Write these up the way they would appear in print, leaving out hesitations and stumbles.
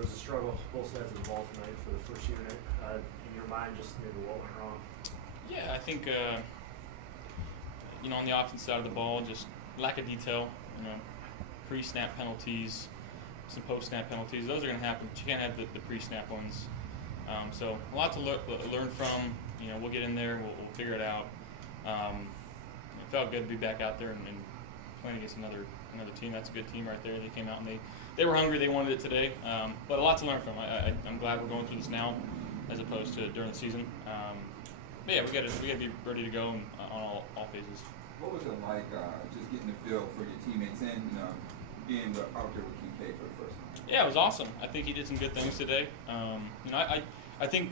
It was a struggle both sides of the ball tonight for the first unit. In your mind, just maybe what went wrong? Yeah, I think on the offense side of the ball, just lack of detail. Pre-snap penalties, some post-snap penalties. Those are going to happen, but you can't have the pre-snap ones. So a lot to learn from. We'll get in there. We'll figure it out. It felt good to be back out there and playing against another team. That's a good team right there. They came out and they were hungry. They wanted it today. But a lot to learn from. I'm glad we're going through this now, as opposed to during the season. But yeah, we got to be ready to go on all phases. What was it like just getting the feel for your teammates and being out there with Kincaid for the first time? Yeah, it was awesome. I think he did some good things today. I think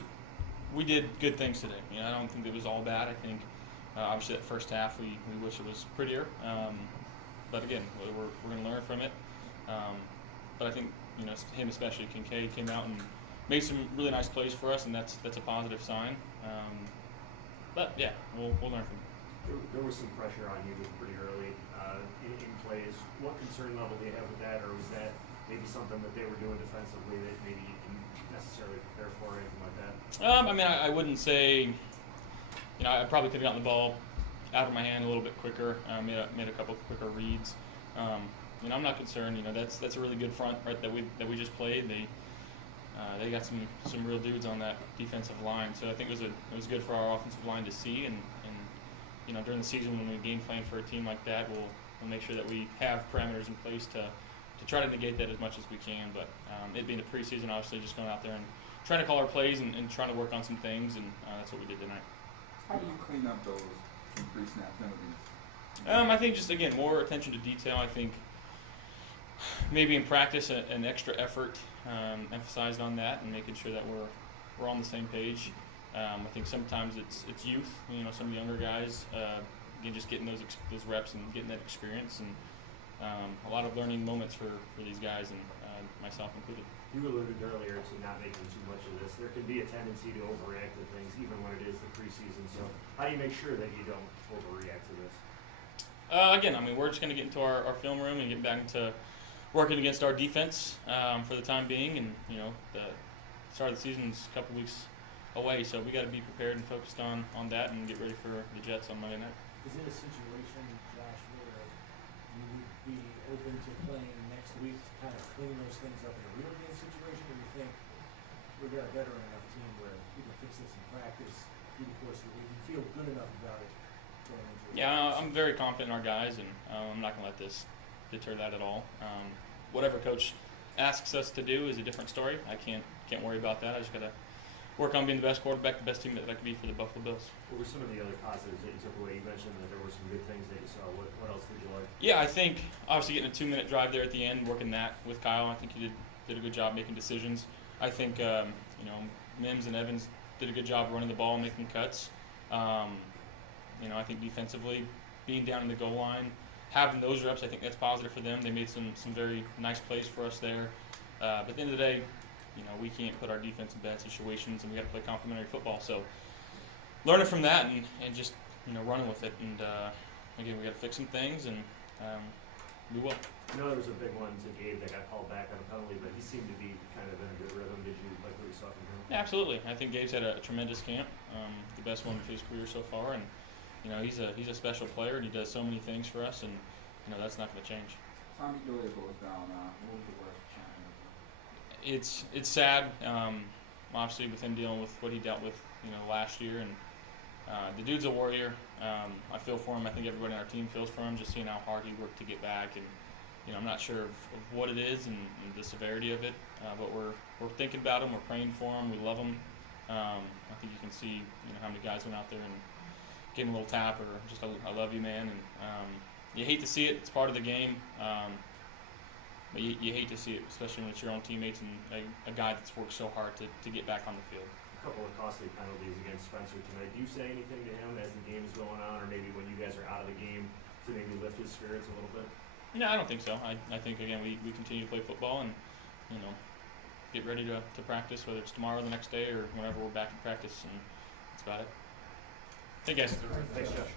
we did good things today. I don't think it was all bad. I think obviously that first half we wish it was prettier. But again, we're going to learn from it. But I think him especially, Kincaid, came out and made some really nice plays for us, and that's a positive sign. But yeah, we'll learn from it. There was some pressure on you pretty early in plays. What concern level do you have with that, or was that maybe something that they were doing defensively that maybe you didn't necessarily prepare for, or anything like that? I wouldn't say. I probably could have gotten the ball out of my hand a little bit quicker. Made a couple quicker reads. I'm not concerned. That's a really good front, right? That we just played. They got some real dudes on that defensive line. So I think it was good for our offensive line to see. And during the season when we game plan for a team like that, we'll make sure that we have parameters in place to try to negate that as much as we can. But it being the preseason, obviously, just going out there and trying to call our plays and trying to work on some things, and that's what we did tonight. How do you clean up those pre-snap penalties? I think just, again, more attention to detail. I think maybe in practice an extra effort emphasized on that and making sure that we're on the same page. I think sometimes it's youth, some of the younger guys, again, just getting those reps and getting that experience, and a lot of learning moments for these guys, and myself included. You alluded earlier to not making too much of this. There can be a tendency to overreact to things, even when it is the preseason. So how do you make sure that you don't overreact to this? Again, we're just going to get into our film room and get back into working against our defense for the time being. And, the start of the season is a couple weeks away, so we got to be prepared and focused on that and get ready for the Jets on Monday night. Is it a situation, Josh, where you would be open to playing next week to kind of clean those things up in a real game situation, or you think we've got a veteran enough team where we can fix this in practice through the course of the week? You feel good enough about it going into it? Yeah, I'm very confident in our guys, and I'm not going to let this deter that at all. Whatever coach asks us to do is a different story. I can't worry about that. I just got to work on being the best quarterback, the best team that I could be for the Buffalo Bills. What were some of the other positives that you took away? You mentioned that there were some good things that you saw. What else did you like? Yeah, I think obviously getting a 2-minute drive there at the end, working that with Kyle. I think he did a good job making decisions. I think Mims and Evans did a good job running the ball and making cuts. I think defensively, being down in the goal line, having those reps, I think that's positive for them. They made some very nice plays for us there. But at the end of the day, we can't put our defense in bad situations, and we got to play complementary football. So learning from that and just running with it. And again, we got to fix some things, and we will. I know there was a big one to Gabe that got called back on a penalty, but he seemed to be kind of in a good rhythm. Did you like what you saw from him? Yeah, absolutely. I think Gabe's had a tremendous camp, the best one of his career so far, and he's a special player, and he does so many things for us, and that's not going to change. Tommy Doyle goes down. What was the worst challenge? It's sad, obviously, with him dealing with what he dealt with, last year, and the dude's a warrior. I feel for him. I think everybody on our team feels for him, just seeing how hard he worked to get back, and I'm not sure of what it is and the severity of it, but we're thinking about him. We're praying for him. We love him. I think you can see how many guys went out there and gave him a little tap or just I love you, man, and you hate to see it. It's part of the game. But you hate to see it, especially when it's your own teammates and a guy that's worked so hard to get back on the field. A couple of costly penalties against Spencer tonight. Do you say anything to him as the game is going on, or maybe when you guys are out of the game to maybe lift his spirits a little bit? No, I don't think so. I think, again, we continue to play football and, get ready to practice, whether it's tomorrow, the next day, or whenever we're back in practice, and that's about it. Hey, guys. Thanks, Josh.